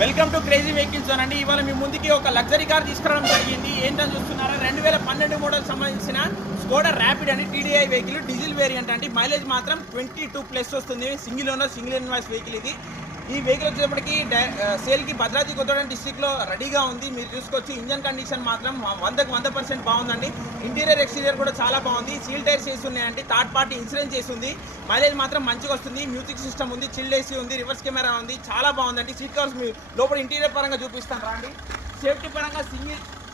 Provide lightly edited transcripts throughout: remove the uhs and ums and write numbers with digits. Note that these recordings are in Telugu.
వెల్కమ్ టు క్రేజీ వెహికల్స్ అండి. ఇవాళ మీ ముందుకి ఒక లగ్జరీ కార్ తీసుకురావడం జరిగింది. ఏంటని చూస్తున్నారా, 2012 మోడల్ సంబంధించిన స్కోడా ర్యాపిడ్ అని టీడీఐ వెహికల్, డీజిల్ వేరియంట్ అండి. మైలేజ్ మాత్రం 22+ వస్తుంది. Single owner, single invoice vehicle ఇది. ఈ వెహికల్ వచ్చేటప్పటికి సేల్కి భద్రాద్రి కొత్తగూడెం డిస్టిక్లో రెడీగా ఉంది. మీరు చూసుకోవచ్చు. ఇంజన్ కండిషన్ మాత్రం 100% బాగుందండి. ఇంటీరియర్ ఎక్స్టీరియర్ కూడా చాలా బాగుంది. సీల్ టైర్స్ చేసి ఉన్నాయండి. థర్డ్ పార్టీ ఇన్సూరెన్స్ చేసి ఉంది. మైలేజ్ మాత్రం మంచిగా వస్తుంది. మ్యూజిక్ సిస్టమ్ ఉంది, చిల్డ్ ఏసీ ఉంది, రివర్స్ కెమెరా ఉంది. చాలా బాగుందండి. సీట్ కవర్స్ లోపల ఇంటీరియర్ పరంగా చూపిస్తాను రాండి. సేఫ్టీ పరంగా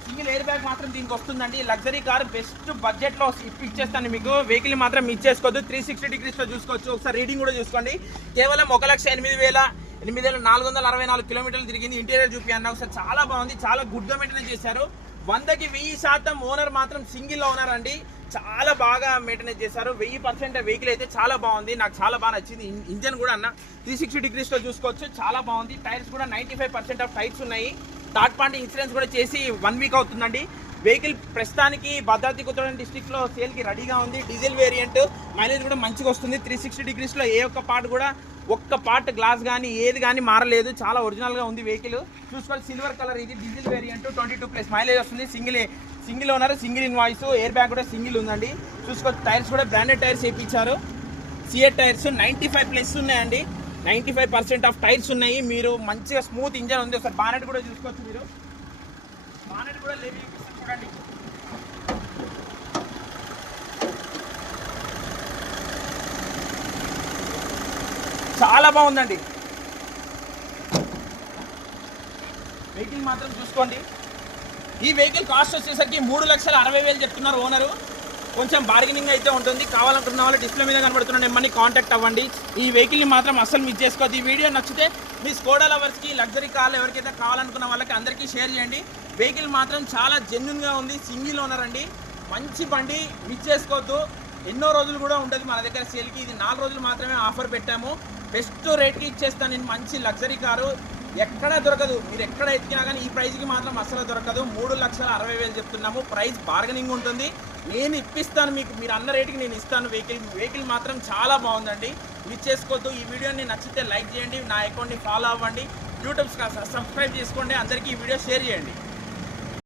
సింగిల్ ఎయిర్ బ్యాగ్ మాత్రం దీనికి వస్తుందండి. లగ్జరీ కార్ బెస్ట్ బడ్జెట్లో ఇచ్చేస్తాను మీకు. వెహికల్ మాత్రం ఇచ్చేసుకోవద్దు. 360 డిగ్రీస్లో చూసుకోవచ్చు. ఒకసారి రీడింగ్ కూడా చూసుకోండి. కేవలం 1,08,464 కిలోమీటర్లు తిరిగింది. ఇంటీరియర్ చూపి అన్న ఒకసారి. చాలా బాగుంది. చాలా గుడ్గా మెయింటైన్ చేశారు. 100కి 1000% ఓనర్ మాత్రం సింగిల్ ఓనర్ అండి. చాలా బాగా మెయింటైన్ చేశారు. 1000% వెహికల్ అయితే చాలా బాగుంది. నాకు చాలా బాగా నచ్చింది. ఇంజన్ కూడా అన్న 360 డిగ్రీస్లో చూసుకోవచ్చు. చాలా బాగుంది. టైర్స్ కూడా 95% ఆఫ్ టైర్స్ ఉన్నాయి. థర్డ్ పార్టీ ఇన్సూరెన్స్ కూడా చేసి 1 వీక్ అవుతుందండి. వెహికల్ ప్రస్తుతానికి భద్రాద్రి కొత్తగూడెం డిస్టిక్లో సేల్కి రెడీగా ఉంది. Diesel variant. మైలేజ్ కూడా మంచిగా వస్తుంది. 360 డిగ్రీస్లో ఏ ఒక్క పార్ట్ గ్లాస్ కానీ ఏది కానీ మారలేదు. చాలా ఒరిజినల్గా ఉంది వెహికల్. చూసుకోవాలి. సిల్వర్ కలర్ ఇది. డీజిల్ వేరియంట్ 22+ మైలేజ్ వస్తుంది. Single owner, single invoice. Air bag కూడా సింగిల్ ఉందండి. చూసుకోవచ్చు. టైర్స్ కూడా బ్రాండెడ్ టైర్స్ వేయించారు. సిఎట్ టైర్స్ 95+ ఉన్నాయండి. 95% ఆఫ్ టైర్స్ ఉన్నాయి. మీరు మంచిగా స్మూత్ ఇంజన్ ఉంది. ఒకసారి బానెట్ కూడా చూసుకోవచ్చు. మీరు బానెట్ కూడా లేవి చూపిస్తాను చూడండి. చాలా బాగుందండి వెహికల్ మాత్రం చూసుకోండి. ఈ వెహికల్ కాస్ట్ వచ్చేసరికి 3,60,000 చెప్తున్నారు ఓనరు. కొంచెం బార్గెనింగ్ అయితే ఉంటుంది. కావాలనుకున్న వాళ్ళు డిస్ప్లే మీద కనబడుతున్న నెంబర్ని కాంటాక్ట్ అవ్వండి. ఈ వెహికల్ని మాత్రం అస్సలు మిస్ చేసుకోవద్దు. ఈ వీడియో నచ్చితే మీ స్కోడా లవర్స్కి, లగ్జరీ కార్లు ఎవరికైతే కావాలనుకున్న వాళ్ళకి అందరికీ షేర్ చేయండి. వెహికల్ మాత్రం చాలా జెన్యున్గా ఉంది. సింగిల్ ఓనర్ అండి. మంచి బండి, మిస్ చేసుకోవద్దు. ఎన్నో రోజులు కూడా ఉంటుంది మన దగ్గర సేల్కి. ఇది 4 రోజులు మాత్రమే ఆఫర్ పెట్టాము. బెస్ట్ రేట్కి ఇచ్చేస్తాను నేను. మంచి లగ్జరీ కారు ఎక్కడా దొరకదు. మీరు ఎక్కడ ఎత్తికినా కానీ ఈ ప్రైస్కి మాత్రం అస్సలు దొరకదు. 3,60,000 చెప్తున్నాము. ప్రైస్ బార్గెనింగ్ ఉంటుంది. నేను ఇప్పిస్తాను మీకు. మీరు అన్న రేటుకి నేను ఇస్తాను. వెహికల్ మాత్రం చాలా బాగుందండి. మిస్ చేసుకోవద్దు. ఈ వీడియోని నచ్చితే లైక్ చేయండి. నా అకౌంట్ని ఫాలో అవ్వండి. యూట్యూబ్ సబ్స్క్రైబ్ చేసుకోండి. అందరికీ ఈ వీడియో షేర్ చేయండి.